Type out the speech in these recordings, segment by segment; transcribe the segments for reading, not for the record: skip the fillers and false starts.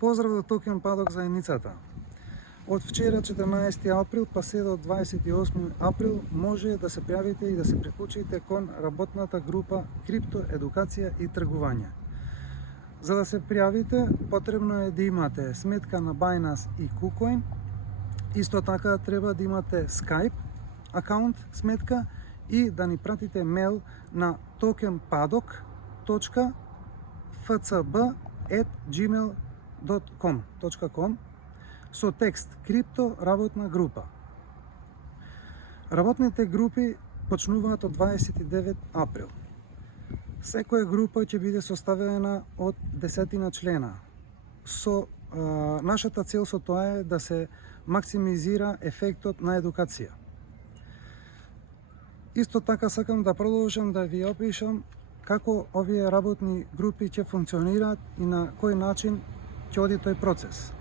Поздрав до Токен Падок заедницата. Од вчера 14 април па се до 28 април може да се пријавите и да се приклучите кон работната група Крипто, едукација и тргување. За да се пријавите, потребно е да имате сметка на Binance и KuCoin. Исто така треба да имате Skype акаунт сметка и да ни пратите мейл на tokenpadok.fcb@gmail.com со текст Крипто работна група. Работните групи почнуваат од 29 април. Секоја група ќе биде составена од 10 члена. Нашата цел со тоа е да се максимизира ефектот на едукација. Исто така сакам да продолжам да ви опишам како овие работни групи ќе функционираат и на кој начин ќе оди тој процес.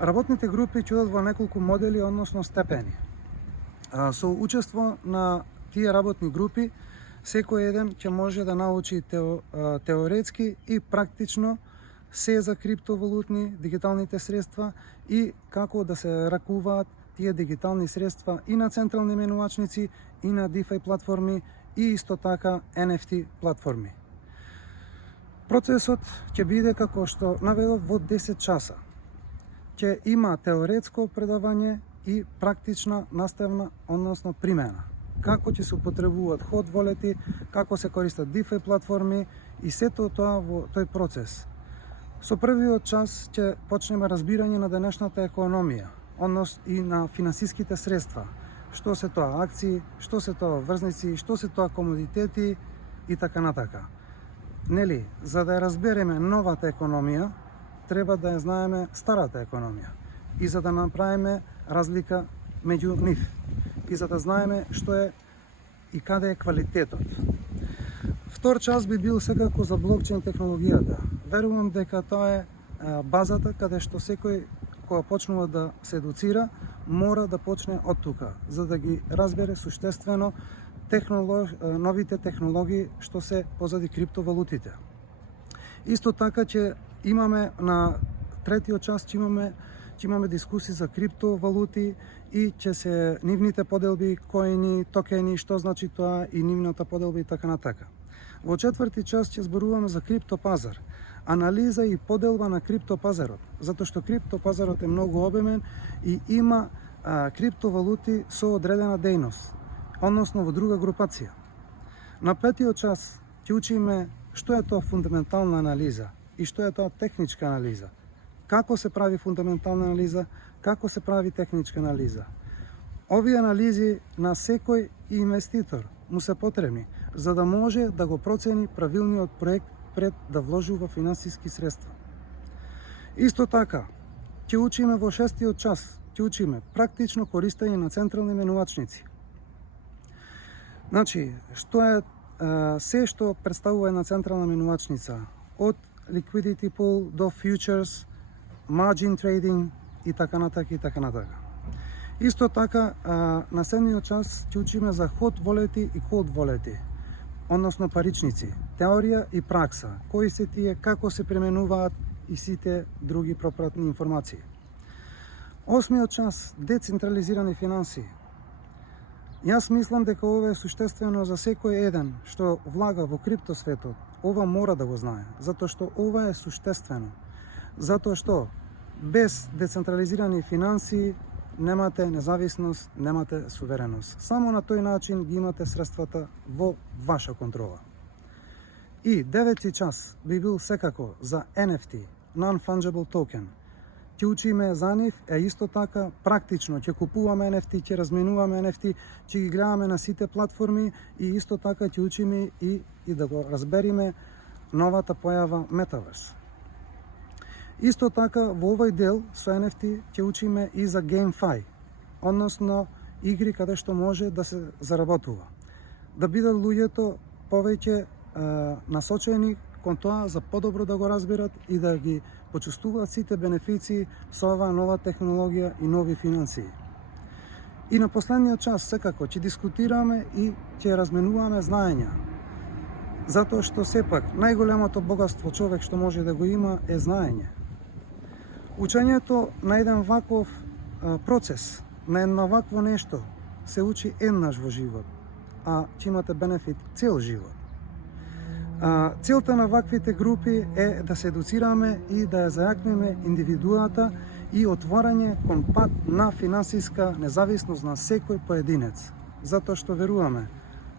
Работните групи ќе одат во неколку модели, односно степени. Со учество на тие работни групи, секој еден ќе може да научи теоретски и практично се за криптовалутни, дигиталните средства и како да се ракуваат тие дигитални средства и на централни менувачници, и на DeFi платформи, и исто така NFT платформи. Процесот ќе биде како што наведов во 10 часа. Ќе има теоретско предавање и практична наставна, односно примена. Како ќе се употребуваат ход волети, како се користат DeFi платформи и сето тоа во тој процес. Со првиот час ќе почнеме разбирање на денешната економија, однос и на финансиските средства. Што се тоа акции, што се тоа врзници, што се тоа комодитети и така натака. Нели, за да ја разбереме новата економија, треба да ја знаеме старата економија. И за да направиме разлика меѓу нив. И за да знаеме што е и каде е квалитетот. Втор час би бил секако за блокчейн технологијата. Верувам дека тоа е базата каде што секој кога почнува да се едуцира, мора да почне од тука, за да ги разбере суштествено новите технологии што се позади криптовалутите. Исто така ќе имаме на третиот час ќе имаме дискусии за криптовалути и ќе се нивните поделби, коини, токени, што значи тоа и нивната поделба и така натака. Во четврти час ќе зборуваме за криптопазар, анализа и поделба на криптопазарот, затоа што криптопазарот е многу обемен и има криптовалути со одредена дејност, односно во друга групација. На петиот час ќе учиме што е тоа фундаментална анализа и што е тоа техничка анализа. Како се прави фундаментална анализа, како се прави техничка анализа. Овие анализи на секој инвеститор му се потребни, за да може да го процени правилниот проект пред да вложува финансиски средства. Исто така, ќе учиме во шестиот час, ќе учиме практично користење на централни менувачници. Значи, што е се што представува една централна менувачница, од liquidity pool до futures, margin trading и така натака и така натака. Исто така, на седмиот час ќе учиме за hot волети и cold волети, односно паричници, теорија и пракса, кои се тие, како се применуваат и сите други пропратни информации. Осмиот час, децентрализирани финанси. Јас мислам дека ова е суштествено за секој еден што влага во криптосветот. Ова мора да го знае, затоа што ова е суштествено. Затоа што без децентрализирани финанси немате независност, немате сувереност. Само на тој начин ги имате средствата во ваша контрола. И девети час би бил секако за NFT, Non-Fungible Token. Ќе учиме за нив, исто така практично ќе купуваме NFT, ќе разменуваме NFT, ќе ги гледаме на сите платформи и исто така ќе учиме и да го разбериме новата појава Metaverse. Исто така во овој дел со NFT ќе учиме и за GameFi, односно игри каде што може да се заработува. Да бидат луѓето повеќе насочени кон тоа за подобро да го разберат и да ги почувствуваат сите бенефиции со оваа нова технологија и нови финансии. И на последниот час секако ќе дискутираме и ќе разменуваме знаења Затоа што сепак најголемото богатство човек што може да го има е знаење. Учењето на еден ваков процес, на едно вакво нешто, се учи еднаш во живот, а ќе имате бенефит цел живот. Целта на ваквите групи е да се едуцираме и да ја зајакнеме индивидуата и отворање кон пат на финансиска независност на секој поединец. Затоа што веруваме,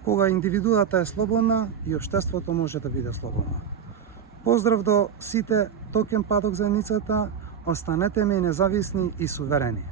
кога индивидуата е слободна и општеството може да биде слободно. Поздрав до сите токен падок заедницата, останете ми независни и суверени.